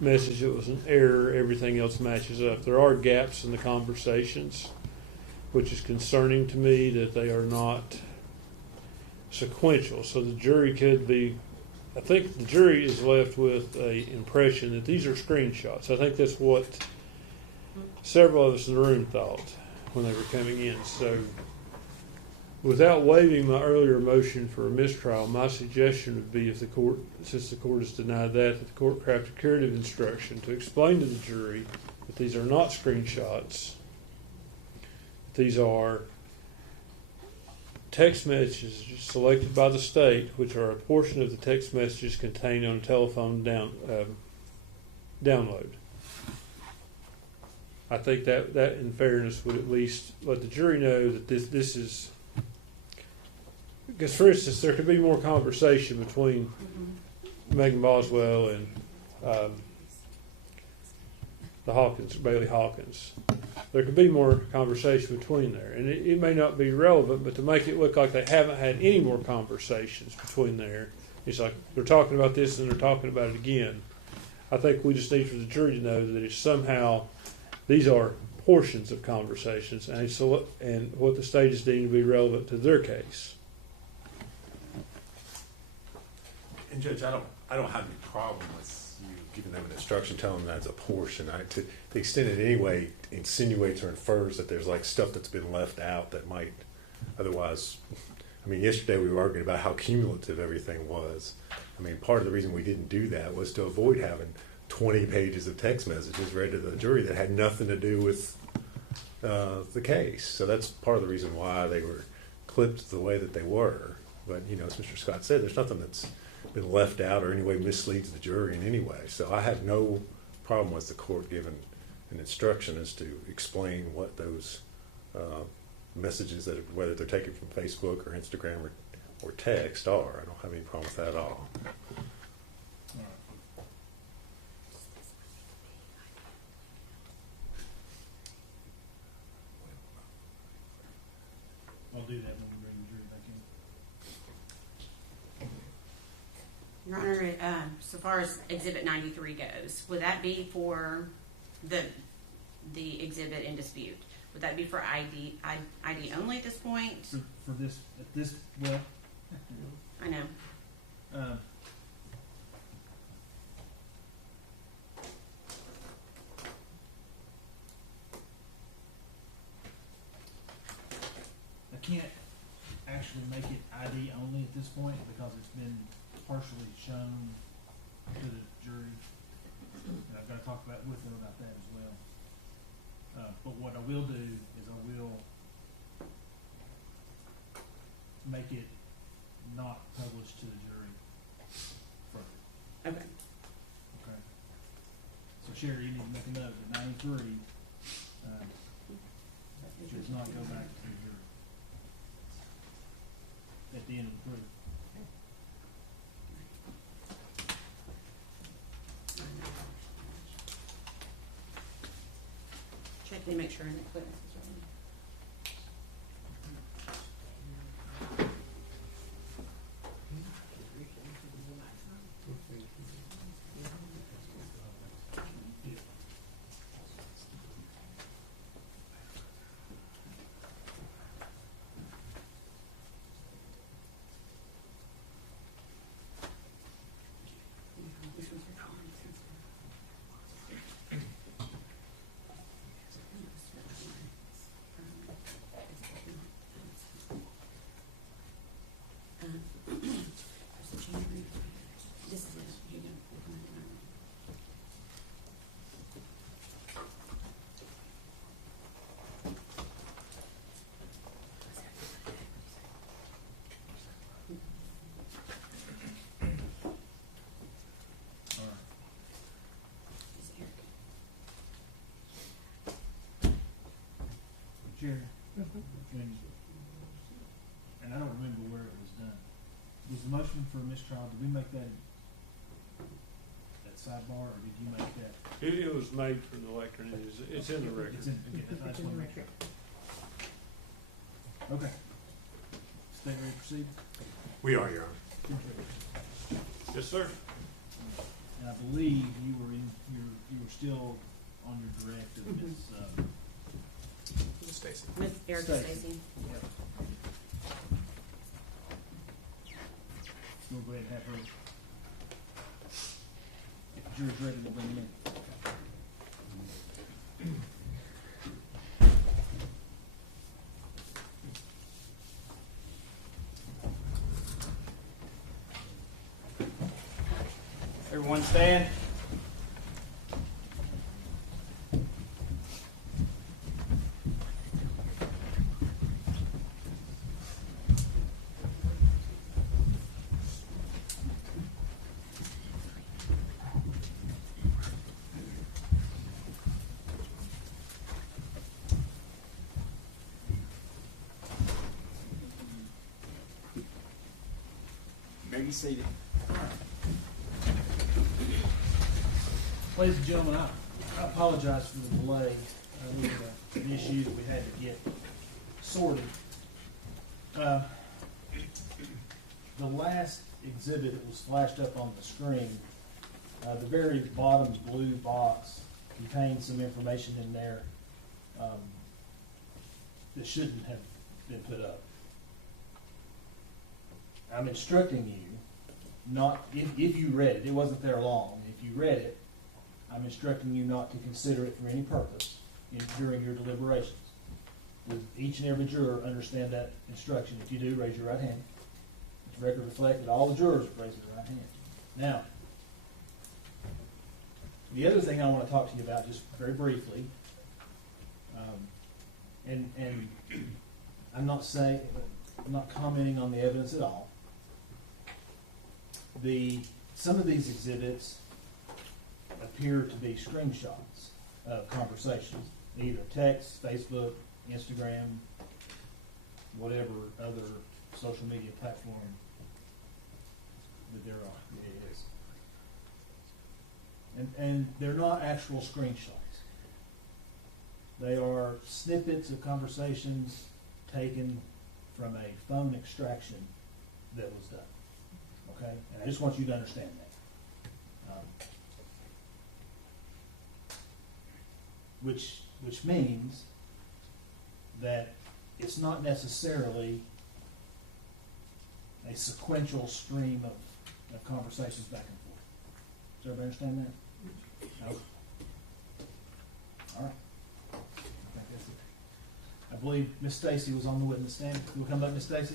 message that was an error, everything else matches up. There are gaps in the conversations, which is concerning to me that they are not sequential. So the jury could be, I think the jury is left with a impression that these are screenshots. I think that's what several of us in the room thought when they were coming in. So without waiving my earlier motion for a mistrial, my suggestion would be, if the court, since the court has denied that the court craft a curative instruction to explain to the jury that these are not screenshots. These are text messages selected by the state, which are a portion of the text messages contained on a telephone download. I think that in fairness would at least let the jury know that this is, because for instance there could be more conversation between Megan Boswell and Bailey Hawkins. There could be more conversation between there, and it may not be relevant, but to make it look like they haven't had any more conversations between there, it's like they're talking about this and they're talking about it again. I think we just need for the jury to know that it's somehow, these are portions of conversations, and what the state is deemed to be relevant to their case. And Judge, I don't have any problem with you giving them an instruction, telling them that's a portion. To the extent it anyway insinuates or infers that there's like stuff that's been left out that might otherwise. I mean, yesterday we were arguing about how cumulative everything was. I mean, part of the reason we didn't do that was to avoid having 20 pages of text messages read to the jury that had nothing to do with the case. So that's part of the reason why they were clipped the way that they were. But, you know, as Mr. Scott said, there's nothing that's been left out or anyway misleads the jury in any way. So I have no problem with the court giving an instruction as to explain what those messages, that whether they're taken from Facebook or Instagram or text, are. I don't have any problem with that at all. I'll do that when we bring the jury back in. Your Honor, so far as Exhibit 93 goes, would that be for the exhibit in dispute? Would that be for ID only at this point? For this, at this, well, I know. I can't actually make it ID only at this point because it's been partially shown to the jury. And I've got to talk with them about that as well. But what I will do is I will make it not published to the jury further. Okay. Okay. So Sherry, you need to make a note that 93 does not go back to the jury at the end of the proof. Check to make sure an equipment is ready. This is it. Here you go. All right. Jerry, and I don't remember where it was done. Was the motion for mistrial, did we make that sidebar, or did you make that? It was made for the lectern. It's in the record. It's in, okay, I just want to make sure. Okay. State ready to proceed? We are, Your Honor. Yes, sir. And I believe you were still on your directive, Ms. Stacy. Miss Erica Stacy. Stacy. Yep. We'll go ahead and have her. If the jury's ready, we'll bring them in. Everyone stand. You may be seated. Ladies and gentlemen, I apologize for the delay. We had an issue that we had to get sorted. The last exhibit that was flashed up on the screen, the very bottom blue box contains some information in there that shouldn't have been put up. I'm instructing you not, if you read it, it wasn't there long, if you read it, I'm instructing you not to consider it for any purpose during your deliberations. Would each and every juror understand that instruction? If you do, raise your right hand. It's record reflect that all the jurors have raised their right hand. Now, the other thing I want to talk to you about just very briefly, and I'm not commenting on the evidence at all. Some of these exhibits appear to be screenshots of conversations, either text, Facebook, Instagram, whatever other social media platform that there is. And they're not actual screenshots. They are snippets of conversations taken from a phone extraction that was done. Okay? And I just want you to understand that. Which means that it's not necessarily a sequential stream of conversations back and forth. Does everybody understand that? No? All right. I think that's it. I believe Miss Stacy was on the witness stand. Will you come up, Miss Stacy?